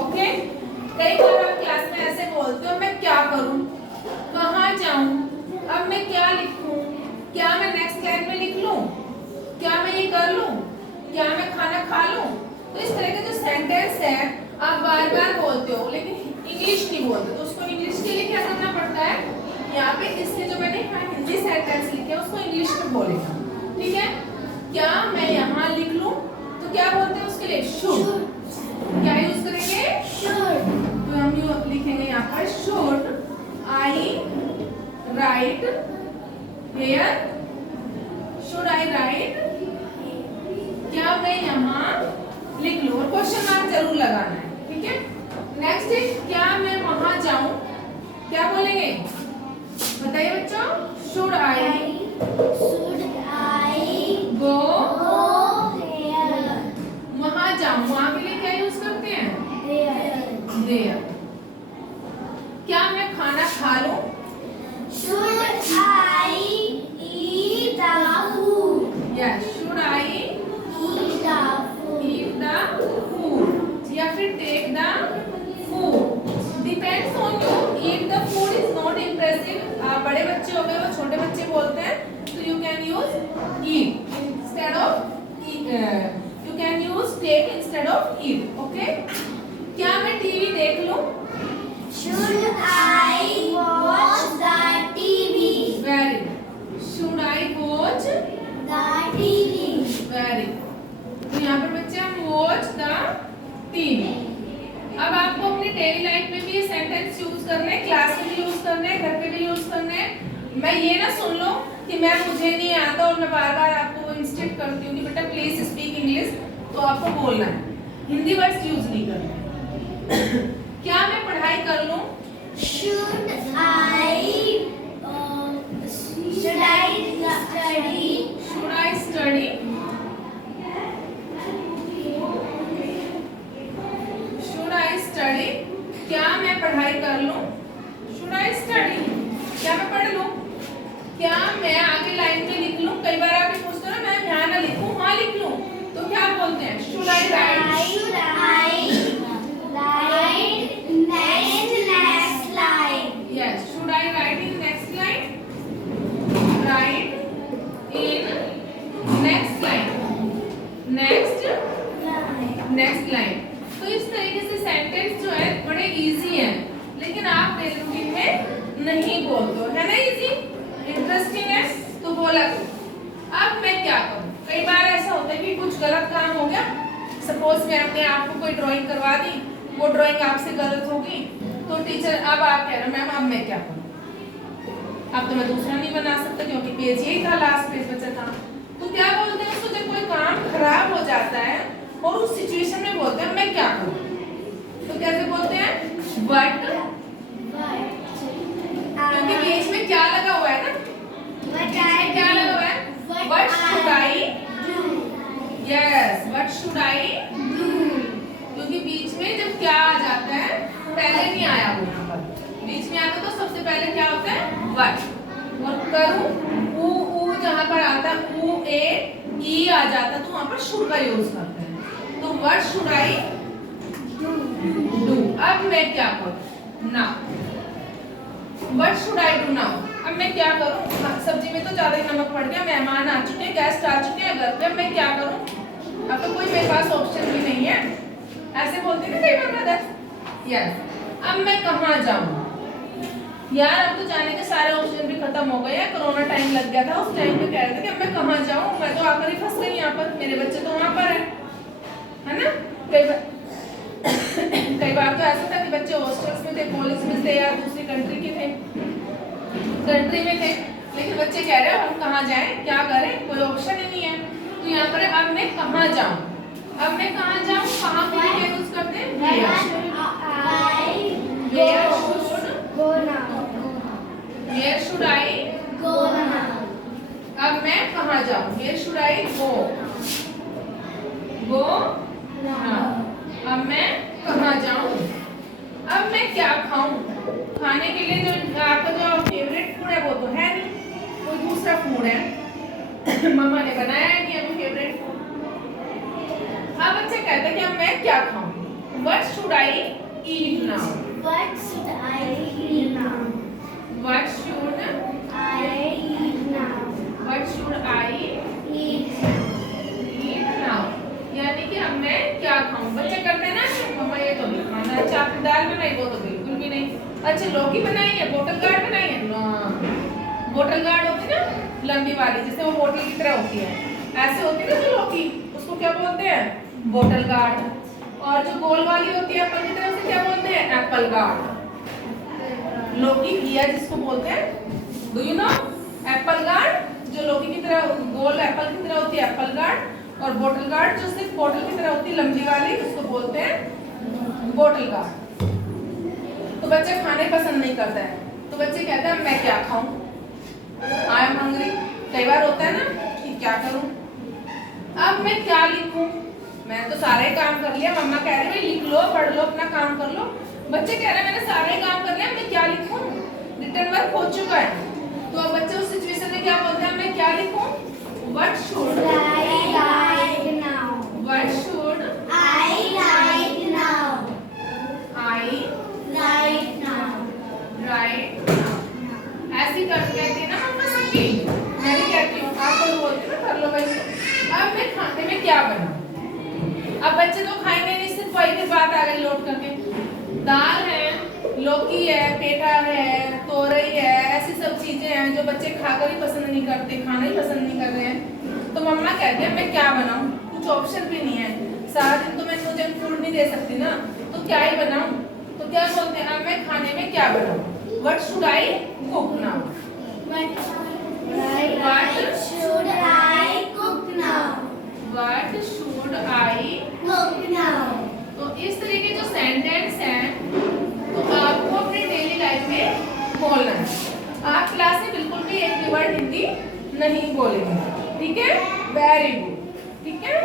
Okay, कई बार आप class में ऐसे बोलते हो मैं क्या करूं, कहाँ जाऊं, अब मैं क्या लिखूं, क्या मैं नेक्स्ट लाइन में लिख लूं, क्या मैं ये कर लूं, क्या मैं खाना खा लूं। तो इस तरह के जो सेंटेंस है आप बार बार बोलते हो लेकिन इंग्लिश नहीं बोलते, तो उसको इंग्लिश के लिए क्या करना पड़ता है, यहाँ पे इसलिए जो मैंने हिंदी सेंटेंस लिखे उसको इंग्लिश में बोलेगा। ठीक है, क्या मैं यहाँ लिख लूं तो क्या बोलते हैं उसके लिए, शुड। क्या यूज करेंगे, शुड। तो हम लिखेंगे यहाँ पर should I right here, should I right, क्या मैं यहाँ लिख लूं, और क्वेश्चन मार्क जरूर लगाना है। ठीक है, नेक्स्ट है क्या मैं वहां जाऊं, क्या बोलेंगे बताइए बच्चों, शुड आई गो वहां जाऊं, वहां के लिए क्या यूज करते हैं, देयर। क्या मैं खाना खा लूं, Should I eat the food? Yes, should I Eat the food. eat the food या फिर take the food, depends on you. Eat the food is not impressive. आप बड़े बच्चे हो गए वो छोटे बच्चे बोलते हैं तो you can use eat instead of you can use take instead of eat. Okay, क्या मैं टीवी देख लूं, Should I watch the TV? very good. Should I watch The TV. very good. तो यहाँ पर बच्चे हम वॉच द टीवी। अब आपको अपनी डेली लाइफ में भी ये सेंटेंस यूज करने हैं, क्लास में भी यूज करने हैं, घर पे भी यूज करने हैं। मैं ये ना सुन लो कि मैम मुझे नहीं आता और मैं बार बार आपको इंस्ट्रक्ट करती हूँ कि बेटा प्लीज स्पीक इंग्लिश, तो आपको बोलना है, हिंदी वर्ड्स यूज नहीं करने। क्या मैं पढ़ाई कर लूँ, Should I study? Should I study, should I study, क्या मैं पढ़ाई कर लूं, शुड आई स्टडी, क्या मैं पढ़ लूं, क्या मैं आगे लाइन में लिख लूं। कई बार आप ये पूछते हो ना मैं यहाँ ना लिखूं वहाँ लिख लूं, तो क्या बोलते हैं, should I right, Should I write next line? Yes, should I right in next line, right in next line, next line. तो इस तरीके से सेंटेंस जो है बड़े इजी हैं, लेकिन आप डेली रूटीन में नहीं बोलते हो, है ना, इजी इंटरेस्टिंग है तो बोला करो। अब मैं क्या करूं, कई बार ऐसा होता है कि कुछ गलत काम हो गया, सपोज मैम ने आपको कोई ड्राइंग करवा दी, वो ड्राइंग आपसे गलत होगी, तो टीचर अब आप कह रहे हो मैम अब मैं क्या करूं, अब तो मैं दूसरा नहीं बना सकता क्योंकि पेज यही था, लास्ट पेज बचा था। तो क्या बोलते हैं उसको, जब कोई काम खराब हो जाता है और उस सिचुएशन में बोलते हैं मैं क्या करूं, तो कैसे बोलते हैं, व्हाट, क्योंकि बीच में क्या लगा हुआ है ना, क्या लगा हुआ है, what should I, yes, what should I, क्योंकि बीच में जब क्या आ जाता है पहले नहीं आया वो, यहाँ पर बीच में आता तो सबसे पहले क्या होता है, व्हाट, और करूं ऊ जहाँ पर आता है ऊ ए ई आ जाता तो वहाँ पर शुड का यूज करते हैं, तो व्हाट शुड आई डू, अब मैं क्या करूं, now, what should I do now, अब मैं क्या करूं, सब्जी में तो ज्यादा ही नमक पड़ गया, मेहमान आ चुके हैं, गेस्ट आ चुके हैं घर पे, अब मैं क्या करूं, अब तो कोई मेरे पास ऑप्शन भी नहीं है, ऐसे बोलते हैं ना कई बार ब्रदर, यस, अब मैं कहाँ जाऊं, यार अब तो जाने के सारे ऑप्शन भी खत्म हो गए हैं, कोरोना टाइम लग गया था, उस टाइम पे कह रहे थे कि अब मैं कहाँ जाऊं, मैं तो आकर ही फंस गई यहाँ पर, मेरे बच्चे तो वहाँ पर है ना। कई बार तो ऐसा था कि बच्चे हॉस्टल्स में थे, कॉलेज में थे या दूसरी कंट्री में थे, लेकिन बच्चे कह रहे हैं हम कहाँ जाएं, क्या करें, कोई ऑप्शन ही नहीं है, तो यहाँ पर अब मैं कहाँ जाऊं, अब मैं कहाँ जाऊं, कहाँ के लिए यूज करते हैं, Where should I Go now. अब मैं कहाँ जाऊँ, Where should I go, go now, अब मैं कहाँ जाऊँ, अब मैं क्या खाऊं, खाने के लिए जो आपका जो फेवरेट फूड है वो तो है नहीं, कोई दूसरा फूड है मम्मा ने बनाया है कि अभी फेवरेट फूड। अब बच्चे कहते हैं कि अब मैं क्या खाऊं, What should I eat now? What should I eat now? What should I eat now. What should I Eat. eat now? यानी कि अब मैं क्या खाऊं? बच्चे करते हैं ना कि मम्मा ये तो नहीं खाना। अच्छा आपने दाल बनाई, वो तो बिल्कुल भी नहीं। अच्छा लौकी बनाई है, बोतल गार्ड बनाई है ना? बोतल गार्ड होती है ना, लंबी वाली, जैसे वो बोतल की तरह होती है, ऐसे होती है ना जो लौकी, उसको क्या बोलते हैं? बोतल गार्ड। और जो गोल वाली होती है एप्पल की तरह, उसे क्या बोलते हैं? Apple guard. लौकी घिया जिसको बोलते हैं, do you know? Apple guard जो लौकी की तरह गोल एप्पल की तरह होती है, एप्पल गार्ड। और बोतल गार्ड जो सिर्फ बोतल की तरह होती है, लंबी वाली, उसको बोलते हैं बोतल गार्ड। तो बच्चे खाने पसंद नहीं करते हैं, तो बच्चे कहते हैं मैं क्या खाऊं? I am hungry. कई बार होता है ना कि क्या करूं, अब मैं क्या लिखूं? मैं तो सारे काम कर लिया, मम्मा कह रही है लिख लो, पढ़ लो, अपना काम कर लो। बच्चे कह रहे हैं मैंने सारे काम कर लिया, मैं क्या लिखूं? रिटन वर्क हो चुका है। तो अब बच्चे उस सिचुएशन में क्या बोलते हैं? मैं क्या लिखूं? What should I write now. What should I write now. I Write now. write now? ऐसी कर कहते हैं ना मम्मा सबकी। मैं भी कहती हूँ, आप लोग बोलते हैं ना कर लो बच्चे। अब मैं खाने में क्या बनाऊं? अब बच्चे तो खाएंगे नहीं, सिर्फ वही की बात आ गई लौट करके। दाल है, लौकी है, पेठा है, तोरई है, ऐसी सब चीजें हैं जो बच्चे खाकर ही पसंद नहीं करते, खाना ही पसंद नहीं कर रहे हैं। तो मम्मा कहती है मैं क्या बनाऊं? कुछ ऑप्शन भी नहीं है, सारा दिन तो मैं मुझे फूड नहीं दे सकती ना, तो क्या ही बनाऊं? तो क्या बोलते हैं अब मैं खाने में क्या बनाऊं? What should I cook now? What should I cook now? What should I Cook now. तो इस तरह के जो सेंटेंस हैं तो आपको अपनी डेली लाइफ में बोलना है। आप क्लास में बिल्कुल भी एक भी वर्ड हिंदी नहीं बोलेंगे, ठीक है? वेरी गुड, ठीक है?